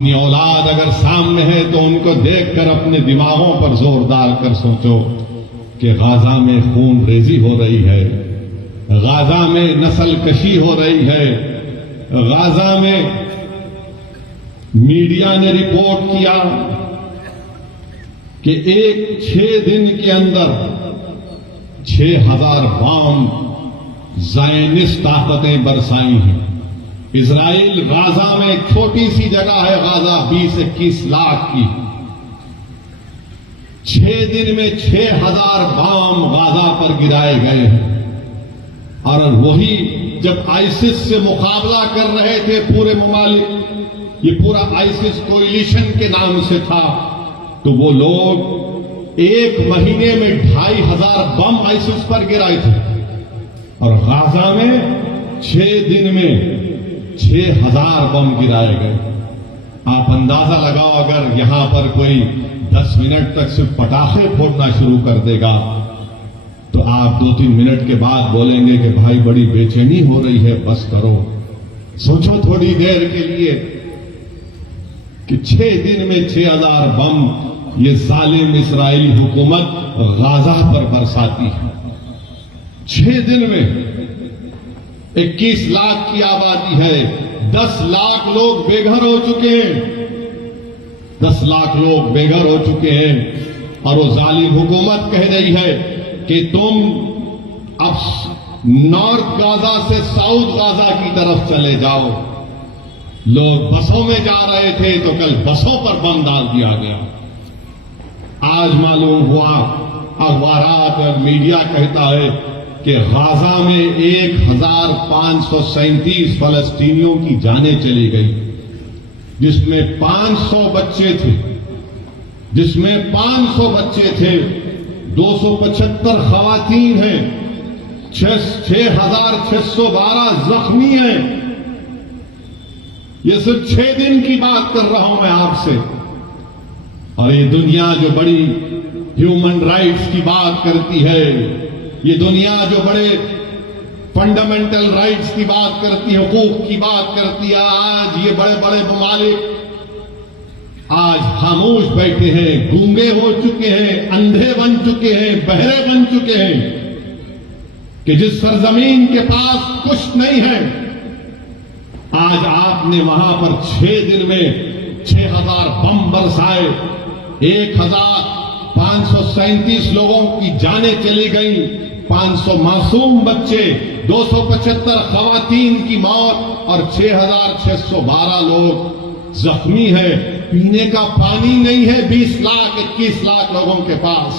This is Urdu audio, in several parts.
اپنی اولاد اگر سامنے ہے تو ان کو دیکھ کر اپنے دماغوں پر زور ڈال کر سوچو کہ غازہ میں خون ریزی ہو رہی ہے، غازہ میں نسل کشی ہو رہی ہے، غازہ میں میڈیا نے رپورٹ کیا کہ 6 دن کے اندر 6000 بام زائنسٹ طاقتیں برسائی ہیں۔ اسرائیل غازہ میں ایک چھوٹی سی جگہ ہے، غازہ 20-21 لاکھ کی، 6 دن میں 6000 بام غازہ پر گرائے گئے ہیں۔ اور وہی جب آئیسس سے مقابلہ کر رہے تھے پورے ممالک، یہ پورا آئیسس کوئلیشن کے نام سے تھا، تو وہ لوگ 1 مہینے میں 2500 بم آئیسس پر گرائے تھے، اور غازہ میں 6 دن میں 6000 بم گرائے گئے۔ آپ اندازہ لگاؤ اگر یہاں پر کوئی 10 منٹ تک صرف پٹاخے پھوڑنا شروع کر دے گا تو آپ 2-3 منٹ کے بعد بولیں گے کہ بھائی بڑی بے چینی ہو رہی ہے، بس کرو۔ سوچو تھوڑی دیر کے لیے کہ 6 دن میں 6000 بم یہ ظالم اسرائیلی حکومت غازہ پر برساتی ہے۔ 6 دن میں 21 لاکھ کی آبادی ہے، 10 لاکھ لوگ بے گھر ہو چکے ہیں، 10 لاکھ لوگ بے گھر ہو چکے ہیں، اور وہ ظالم حکومت کہہ رہی ہے کہ تم اب نارتھ غازہ سے ساؤتھ غازہ کی طرف چلے جاؤ۔ لوگ بسوں میں جا رہے تھے تو کل بسوں پر بم ڈال دیا گیا۔ آج معلوم ہوا، اخبارات اور میڈیا کہتا ہے کہ غازہ میں 1537 فلسطینیوں کی جانیں چلی گئی، جس میں 500 بچے تھے، 275 خواتین ہیں، 6612 زخمی ہیں۔ یہ صرف 6 دن کی بات کر رہا ہوں میں آپ سے، اور یہ دنیا جو بڑی ہیومن رائٹس کی بات کرتی ہے، یہ دنیا جو بڑے فنڈامنٹل رائٹس کی بات کرتی ہے، حقوق کی بات کرتی ہے، آج یہ بڑے بڑے ممالک آج خاموش بیٹھے ہیں، گونگے ہو چکے ہیں، اندھے بن چکے ہیں، بہرے بن چکے ہیں، کہ جس سرزمین کے پاس کچھ نہیں ہے، آج آپ نے وہاں پر 6 دن میں 6000 بم برسائے، 1537 لوگوں کی جانیں چلی گئیں، 500 معصوم بچے، 275 خواتین کی موت، اور 6612 لوگ زخمی ہیں۔ پینے کا پانی نہیں ہے 20 لاکھ لوگوں کے پاس۔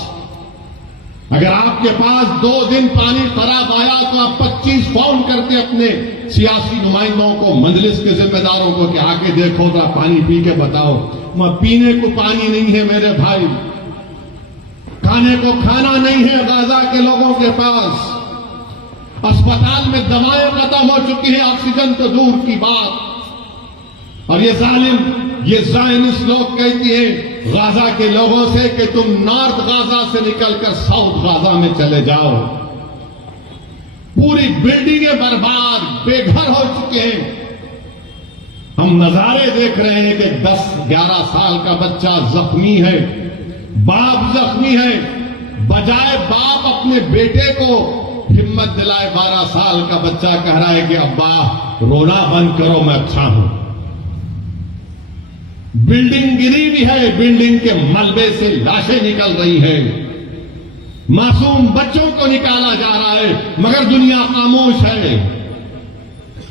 اگر آپ کے پاس 2 دن پانی خراب آیا تو آپ 25 فون کرتے اپنے سیاسی نمائندوں کو، مجلس کے ذمہ داروں کو، کہ آ کے دیکھو ذرا پانی پی کے بتاؤ۔ وہاں پینے کو پانی نہیں ہے میرے بھائی، کھانے کو کھانا نہیں ہے غازہ کے لوگوں کے پاس، اسپتال میں دوائیں ختم ہو چکی ہیں، آکسیجن تو دور کی بات۔ اور یہ ظالم، یہ زائنسٹ لوگ کہتی ہیں غازہ کے لوگوں سے کہ تم نارتھ غازہ سے نکل کر ساؤتھ غازہ میں چلے جاؤ۔ پوری بلڈنگیں برباد، بے گھر ہو چکے ہیں۔ ہم نظارے دیکھ رہے ہیں کہ 10-11 سال کا بچہ زخمی ہے، باپ زخمی ہے، بجائے باپ اپنے بیٹے کو ہمت دلائے، 12 سال کا بچہ کہہ رہا ہے کہ ابا رونا بند کرو، میں اچھا ہوں۔ بلڈنگ گری بھی ہے، بلڈنگ کے ملبے سے لاشیں نکل رہی ہیں، معصوم بچوں کو نکالا جا رہا ہے، مگر دنیا خاموش ہے۔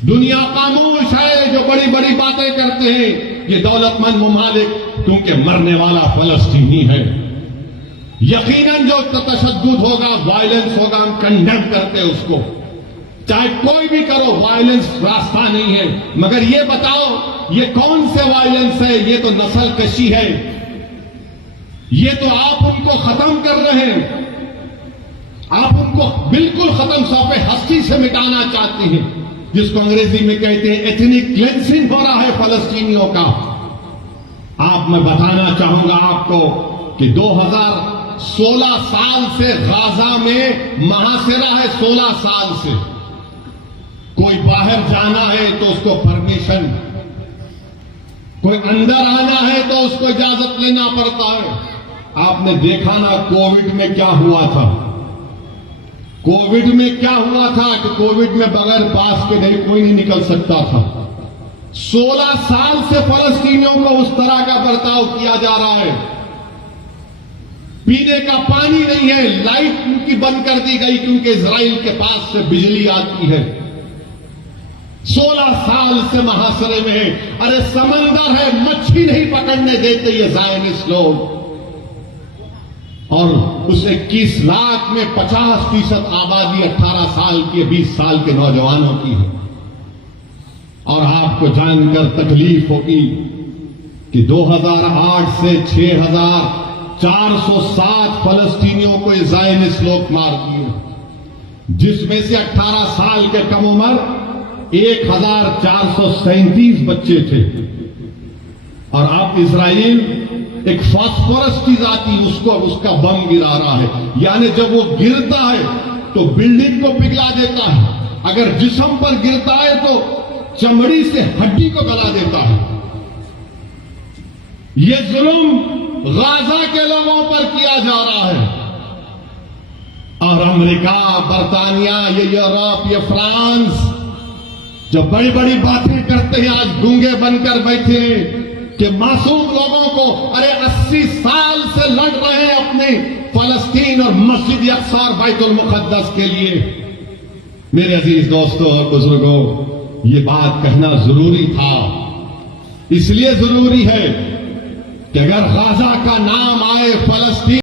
دنیا خاموش ہے، جو بڑی بڑی باتیں کرتے ہیں یہ دولت مند ممالک، کیونکہ مرنے والا فلسطینی ہے۔ یقیناً جو تشدد ہوگا، وائلنس ہوگا، ہم کنڈیم کرتے ہیں اس کو، چاہے کوئی بھی کرو، وائلنس راستہ نہیں ہے، مگر یہ بتاؤ یہ کون سے وائلنس ہے؟ یہ تو نسل کشی ہے، یہ تو آپ ان کو ختم کر رہے ہیں، آپ ان کو بالکل ختم صوفے ہستی سے مٹانا چاہتے ہیں، جس کو انگریزی میں کہتے ہیں ایتھنک کلینسنگ ہو رہا ہے فلسطینیوں کا۔ آپ میں بتانا چاہوں گا آپ کو کہ 2016 سال سے غازہ میں محاصرہ ہے، 16 سال سے۔ کوئی باہر جانا ہے تو اس کو پرمیشن کوئی اندر آنا ہے تو اس کو اجازت لینا پڑتا ہے. آپ نے دیکھا نا کووڈ میں کیا ہوا تھا. کووڈ میں کیا ہوا تھا کہ کووڈ میں بغیر پاس کے نہیں کوئی نہیں نکل سکتا تھا. 16 سال سے فلسطینیوں کو اس طرح کا برتاؤ کیا جا رہا ہے. پینے کا پانی نہیں ہے, لائٹ ان کی بند کر دی گئی کیونکہ اسرائیل کے پاس سے بجلی آتی ہے. 16 سال سے محاصرے میں ہے. ارے سمندر ہے, مچھلی نہیں پکڑنے دیتے یہ زائنسٹ لوگ. اور اس 21 لاکھ میں 50% آبادی 18 سال کی 20 سال کے نوجوانوں کی ہے. اور آپ کو جان کر تکلیف ہوگی کہ 2008 سے 6407 فلسطینیوں کو زائنسٹ لوگ مار دیے, جس میں سے 18 سال کے کم عمر 1437 بچے تھے. اور اب اسرائیل ایک فاسفورس چیز آتی اس کا بم گرا رہا ہے. یعنی جب وہ گرتا ہے تو بلڈنگ کو پگھلا دیتا ہے, اگر جسم پر گرتا ہے تو چمڑی سے ہڈی کو گلا دیتا ہے. یہ ظلم غازہ کے لوگوں پر کیا جا رہا ہے. اور امریکہ, برطانیہ, یہ یورپ, یہ فرانس جو بڑی بڑی باتیں کرتے ہیں آج گونگے بن کر بیٹھے کہ معصوم لوگوں کو, ارے 80 سال سے لڑ رہے ہیں اپنے فلسطین اور مسجد اقصی اور بیت المقدس کے لیے. میرے عزیز دوستوں اور بزرگوں, یہ بات کہنا ضروری تھا. اس لیے ضروری ہے کہ اگر غزہ کا نام آئے, فلسطین